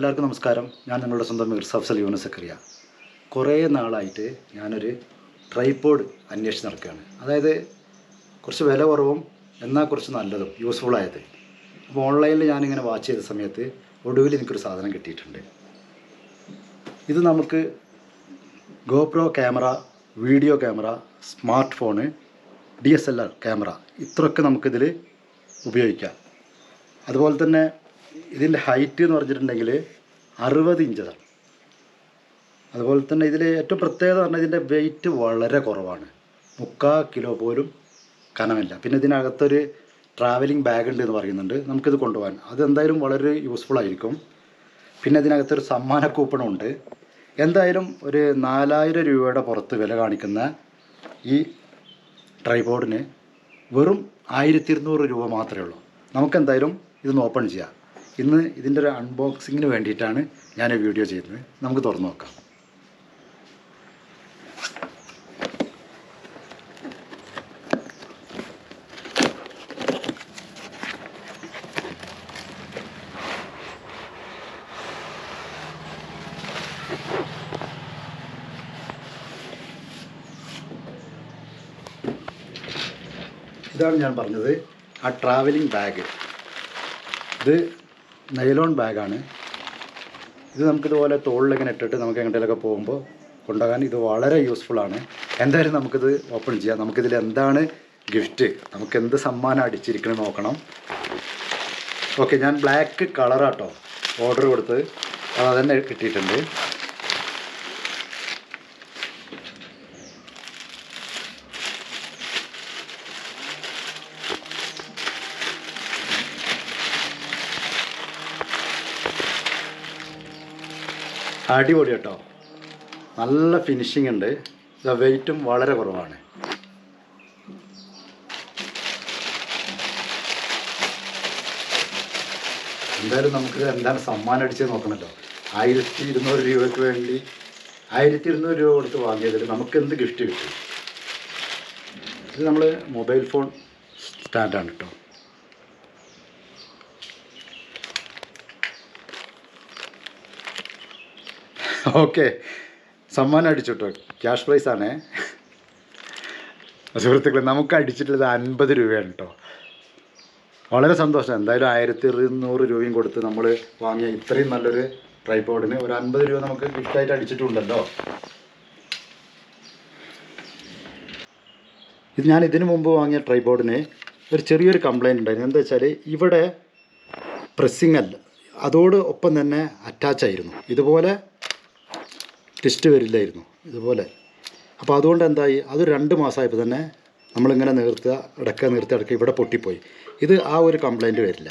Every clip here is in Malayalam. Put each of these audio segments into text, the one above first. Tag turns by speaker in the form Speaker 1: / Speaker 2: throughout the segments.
Speaker 1: എല്ലാവർക്കും നമസ്കാരം. ഞാൻ നിങ്ങളുടെ സ്വന്തം മിർസ് അഫ്സൽ സക്കറിയ കുറേ നാളായിട്ട് ഞാനൊരു ട്രൈപോഡ് അന്വേഷിച്ച് നടക്കുകയാണ്. അതായത് കുറച്ച് വില കുറവും എന്നാൽ കുറച്ച് നല്ലതും യൂസ്ഫുൾ ആയത്. അപ്പോൾ ഓൺലൈനിൽ ഞാനിങ്ങനെ വാച്ച് ചെയ്ത സമയത്ത് ഒടുവിൽ എനിക്കൊരു സാധനം കിട്ടിയിട്ടുണ്ട്. ഇത് നമുക്ക് GoPro camera video camera smart phone D S L R camera ഇത്രയൊക്കെ നമുക്കിതിൽ ഉപയോഗിക്കാം. അതുപോലെ തന്നെ ഇതിന്റെ ഹൈറ്റ് എന്ന് പറഞ്ഞിട്ടുണ്ടെങ്കിൽ അറുപത് ഇഞ്ചാണ് അതുപോലെ തന്നെ ഇതിൽ ഏറ്റവും പ്രത്യേകത പറഞ്ഞാൽ ഇതിന്റെ വെയിറ്റ് വളരെ കുറവാണ്. മുക്കാ കിലോ പോലും കനമില്ല. പിന്നെ ഇതിനകത്തൊരു ട്രാവലിംഗ് ബാഗ് ഉണ്ട് എന്ന് പറയുന്നുണ്ട്. നമുക്കിത് കൊണ്ടുപോകാൻ. അത് എന്തായാലും വളരെ യൂസ്ഫുൾ ആയിരിക്കും. പിന്നെ ഇതിനകത്തൊരു സമ്മാന കൂപ്പണും ഉണ്ട്. എന്തായാലും ഒരു നാലായിരം രൂപയുടെ പുറത്ത് വില കാണിക്കുന്ന ഈ ട്രൈബോർഡിന് വെറും ആയിരത്തി ഇരുന്നൂറ് രൂപ മാത്രമേ ഉള്ളൂ. നമുക്കെന്തായാലും ഇതൊന്ന് ഓപ്പൺ ചെയ്യാം. ഇന്ന് ഇതിന്റെ ഒരു അൺബോക്സിങ്ങിന് വേണ്ടിയിട്ടാണ് ഞാൻ വീഡിയോ ചെയ്യുന്നത്. നമുക്ക് തുറന്നു നോക്കാം. ഇതാണ് ഞാൻ പറഞ്ഞത് ആ ട്രാവലിംഗ് ബാഗ് ഇത് നൈലോൺ ബാഗാണ്. ഇത് നമുക്കിതുപോലെ തോളിലിങ്ങനെ ഇട്ടിട്ട് നമുക്ക് എങ്ങോട്ടേലൊക്കെ പോകുമ്പോൾ കൊണ്ടുപോകാൻ ഇത് വളരെ യൂസ്ഫുള്ളാണ് എന്തായാലും നമുക്കിത് ഓപ്പൺ ചെയ്യാം. നമുക്കിതിൽ എന്താണ് ഗിഫ്റ്റ് നമുക്ക് എന്ത് സമ്മാനം അടിച്ചിരിക്കണം നോക്കണം. ഓക്കെ ഞാൻ ബ്ലാക്ക് കളറാട്ടോ ഓർഡർ കൊടുത്ത്. അത് അതന്നെ കിട്ടിയിട്ടുണ്ട്. അടിപൊളി കേട്ടോ. നല്ല ഫിനിഷിംഗ് ഉണ്ട്. വെയിറ്റും വളരെ കുറവാണ്. എന്തായാലും നമുക്ക് എന്താണ് സമ്മാനം അടിച്ചത് നോക്കണല്ലോ. ആയിരത്തി ഇരുന്നൂറ് രൂപയ്ക്ക് വേണ്ടി ആയിരത്തി ഇരുന്നൂറ് രൂപ കൊടുത്ത് വാങ്ങിയതിൽ നമുക്ക് എന്ത് ഗിഫ്റ്റ് കിട്ടും? ഇത് നമ്മൾ മൊബൈൽ ഫോൺ സ്റ്റാൻഡാണ് കേട്ടോ. ഓക്കെ. സമ്മാനം അടിച്ചോട്ടോ ക്യാഷ് പ്രൈസ് ആണേ സുഹൃത്തുക്കളെ നമുക്ക് അടിച്ചിട്ടുള്ളത് അൻപത് രൂപയാണ് കേട്ടോ വളരെ സന്തോഷം. എന്തായാലും ആയിരത്തി ഇരുന്നൂറ് രൂപയും കൊടുത്ത് നമ്മൾ വാങ്ങിയ ഇത്രയും നല്ലൊരു ട്രൈപോഡിന് ഒരു അൻപത് രൂപ നമുക്ക് ഗിഫ്റ്റായിട്ട് അടിച്ചിട്ടുണ്ടല്ലോ. ഇത് ഞാൻ ഇതിനു മുമ്പ് വാങ്ങിയ ട്രൈപോഡിന് ഒരു ചെറിയൊരു കംപ്ലൈന്റ് ഉണ്ടായിരുന്നു. എന്താ വെച്ചാൽ ഇവിടെ പ്രസ്സിങ് അല്ല. അതോട് ഒപ്പം തന്നെ അറ്റാച്ച് ആയിരുന്നു. ഇതുപോലെ ടെസ്റ്റ് വരില്ലായിരുന്നു ഇതുപോലെ. അപ്പോൾ അതുകൊണ്ട് എന്തായി? അത് രണ്ട് മാസമായപ്പോൾ തന്നെ നമ്മളിങ്ങനെ നിർത്തുക അടക്കുക നിർത്തി ഇടയ്ക്ക് ഇവിടെ പൊട്ടിപ്പോയി. ഇത് ആ ഒരു കംപ്ലൈന്റ് വരില്ല.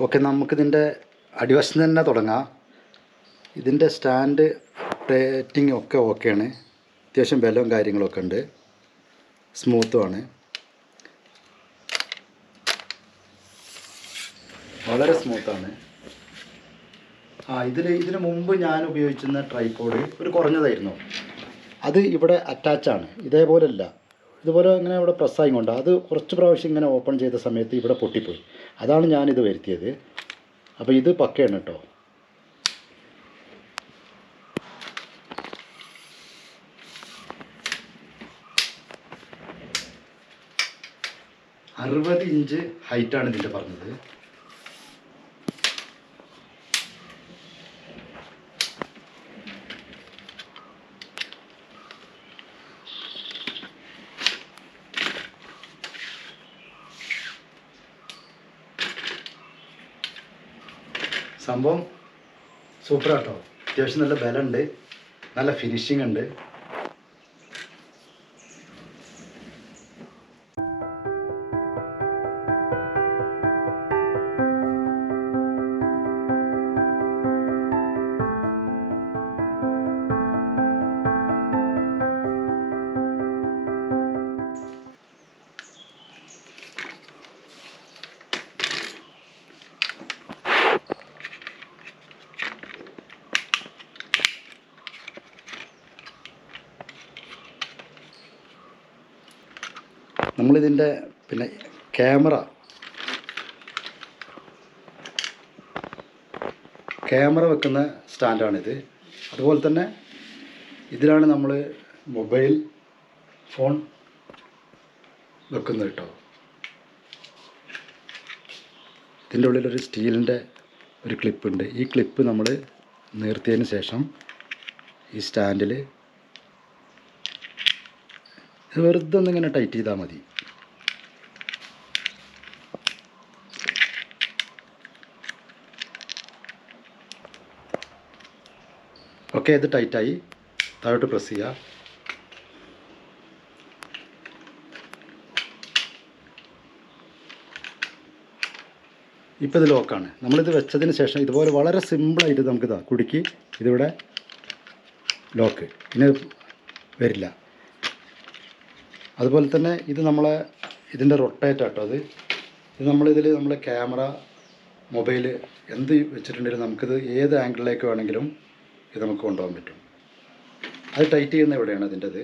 Speaker 1: ഓക്കെ നമുക്കിതിന്റെ അടിവശം തന്നെ തുടങ്ങാം. ഇതിന്റെ സ്റ്റാൻഡ് റേറ്റിംഗ് ഒക്കെ ഓക്കെയാണ്. അത്യാവശ്യം ബലവും കാര്യങ്ങളൊക്കെ ഉണ്ട്. സ്മൂത്തുമാണ് വളരെ സ്മൂത്താണ് ആ ഇതിൽ ഇതിന് മുമ്പ് ഞാൻ ഉപയോഗിച്ചിരുന്ന ട്രൈപ്പോഡ് ഒരു കുറഞ്ഞതായിരുന്നു. അത് ഇവിടെ അറ്റാച്ചാണ് ഇതേപോലെയല്ല ഇതുപോലെ ഇങ്ങനെ ഇവിടെ പ്രസ്സായും കൊണ്ട് അത് കുറച്ച് പ്രാവശ്യം ഇങ്ങനെ ഓപ്പൺ ചെയ്ത സമയത്ത് ഇവിടെ പൊട്ടിപ്പോയി. അതാണ് ഞാനിത് വരുത്തിയത്. അപ്പോൾ ഇത് പക്കയാണ് കേട്ടോ അറുപത് ഇഞ്ച് ഹൈറ്റാണ് ഇതിന്റെ പറഞ്ഞത്. സംഭവം സൂപ്പർ കേട്ടോ അത്യാവശ്യം നല്ല ബലമുണ്ട്. നല്ല ഫിനിഷിംഗ് ഉണ്ട്. നമ്മളിതിന്റെ പിന്നെ ക്യാമറ. ക്യാമറ വെക്കുന്ന സ്റ്റാൻഡാണിത്. അതുപോലെ തന്നെ ഇതിലാണ് നമ്മൾ മൊബൈൽ ഫോൺ വെക്കുന്നത് കേട്ടോ. ഇതിന്റെ ഉള്ളിലൊരു സ്റ്റീലിന്റെ ഒരു ക്ലിപ്പുണ്ട്. ഈ ക്ലിപ്പ് നമ്മൾ നിർത്തിയതിന് ശേഷം ഈ സ്റ്റാൻഡിൽ വെറുതെ ഒന്നിങ്ങനെ ടൈറ്റ് ചെയ്താൽ മതി. ഓക്കെ ഇത് ടൈറ്റായി താഴോട്ട് പ്രസ് ചെയ്യുക ഇപ്പോൾ ഇത് ലോക്കാണ് നമ്മളിത് വെച്ചതിന് ശേഷം ഇതുപോലെ വളരെ സിമ്പിളായിട്ട് നമുക്കിതാ കുടുക്കി ഇതിവിടെ ലോക്ക് ഇനി വരില്ല. അതുപോലെ തന്നെ ഇത് നമ്മളെ ഇതിന്റെ റൊട്ടേറ്റ് ആട്ടോ അത്. ഇത് നമ്മളിതിൽ നമ്മളെ ക്യാമറ മൊബൈൽ എന്ത് വെച്ചിട്ടുണ്ടെങ്കിലും നമുക്കിത് ഏത് ആംഗിളിലേക്ക് വേണമെങ്കിലും ഇത് നമുക്ക് കൊണ്ടുപോകാൻ പറ്റും. അത് ടൈറ്റ് ചെയ്യുന്ന എവിടെയാണ് അതിന്റെത്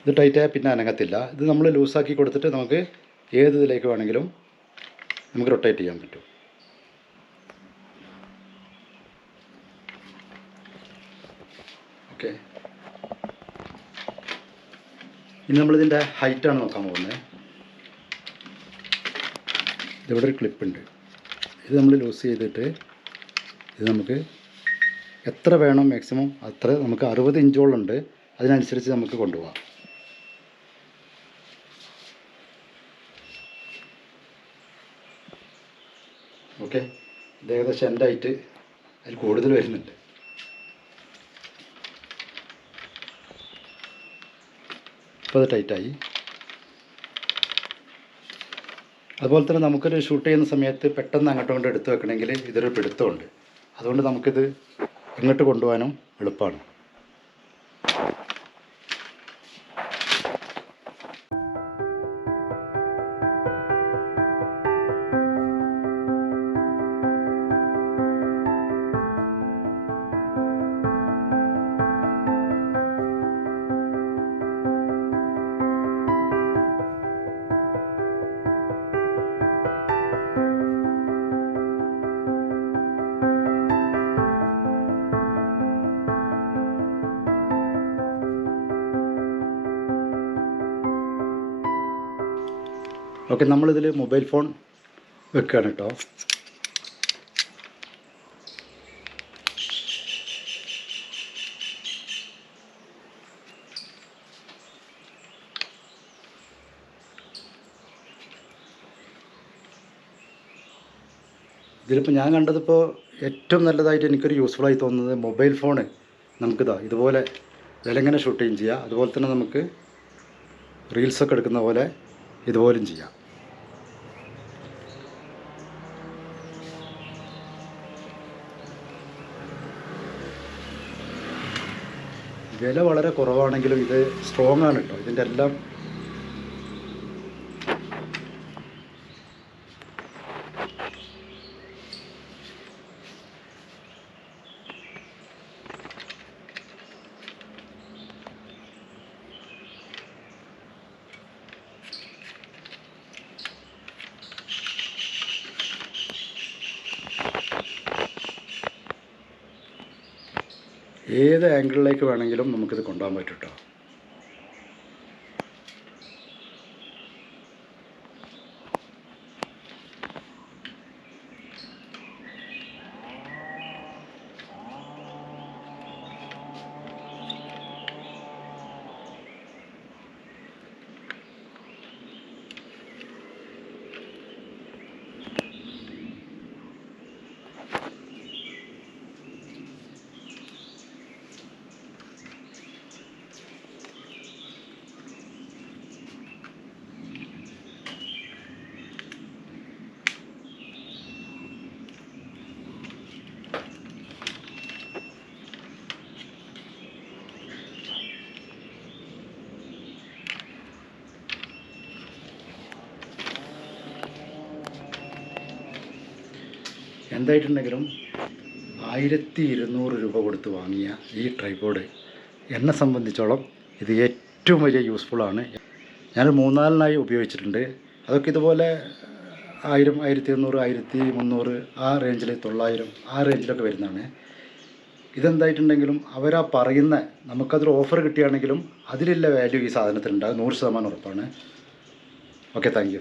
Speaker 1: ഇത് ടൈറ്റായാൽ പിന്നെ അനങ്ങത്തില്ല. ഇത് നമ്മൾ ലൂസാക്കി കൊടുത്തിട്ട് നമുക്ക് ഏത് ഇതിലേക്ക് വേണമെങ്കിലും നമുക്ക് റൊട്ടേറ്റ് ചെയ്യാൻ പറ്റും. ഓക്കെ ഇനി നമ്മളിതിന്റെ ഹൈറ്റാണ് നോക്കാൻ പോകുന്നത്. ഇതിവിടെ ഒരു ക്ലിപ്പുണ്ട് ഇത് നമ്മൾ ലൂസ് ചെയ്തിട്ട് ഇത് നമുക്ക് എത്ര വേണം മാക്സിമം അത്ര നമുക്ക് അറുപത് ഇഞ്ചോളുണ്ട് അതിനനുസരിച്ച് നമുക്ക് കൊണ്ടുപോകാം ഓക്കെ ഇത് ഏകദേശം എൻഡായിട്ട് അതിൽ കൂടുതൽ വരുന്നുണ്ട്. ഇപ്പോൾ അത് ടൈറ്റായി അതുപോലെ തന്നെ നമുക്കൊരു ഷൂട്ട് ചെയ്യുന്ന സമയത്ത് പെട്ടെന്ന് അങ്ങോട്ടും കൊണ്ട് എടുത്ത് വെക്കണമെങ്കിൽ ഇതൊരു പിടുത്തമുണ്ട്. അതുകൊണ്ട് നമുക്കിത് ഇങ്ങോട്ട് കൊണ്ടുപോകാനും എളുപ്പമാണ്. ഓക്കെ നമ്മളിതിൽ മൊബൈൽ ഫോൺ വെക്കുകയാണ് കേട്ടോ ഇതിലിപ്പോൾ ഞാൻ കണ്ടതിപ്പോൾ ഏറ്റവും നല്ലതായിട്ട് എനിക്കൊരു യൂസ്ഫുള്ളായി തോന്നുന്നത് മൊബൈൽ ഫോണ് നമുക്കിതാ ഇതുപോലെ ഇതിലെങ്ങനെ ഷൂട്ട് ചെയ്യും അതുപോലെ തന്നെ നമുക്ക് റീൽസൊക്കെ എടുക്കുന്ന പോലെ ഇതുപോലും ചെയ്യാം. വില വളരെ കുറവാണെങ്കിലും ഇത് സ്ട്രോങ് ആണ് കേട്ടോ ഇതിന്റെ എല്ലാം ഏത് ആംഗിളിലേക്ക് വേണമെങ്കിലും നമുക്കിത് കൊണ്ടുപോകാൻ പറ്റും കേട്ടോ എന്തായിട്ടുണ്ടെങ്കിലും ആയിരത്തി ഇരുന്നൂറ് രൂപ കൊടുത്ത് വാങ്ങിയ ഈ ട്രൈപോഡ് എന്നെ സംബന്ധിച്ചോളം ഇത് ഏറ്റവും വലിയ യൂസ്ഫുള്ളാണ് ഞാൻ മൂന്നാലിനായി ഉപയോഗിച്ചിട്ടുണ്ട്. അതൊക്കെ ഇതുപോലെ ആയിരം ആയിരത്തി എണ്ണൂറ് ആയിരത്തി മുന്നൂറ് ആ റേഞ്ചിൽ തൊള്ളായിരം ആ റേഞ്ചിലൊക്കെ വരുന്നതാണ്. ഇതെന്തായിട്ടുണ്ടെങ്കിലും അവരാ പറയുന്ന നമുക്കതൊരു ഓഫർ കിട്ടിയാണെങ്കിലും അതിലുള്ള വാല്യൂ ഈ സാധനത്തിനുണ്ട് അത് നൂറ് ശതമാനം ഉറപ്പാണ്. Okay thank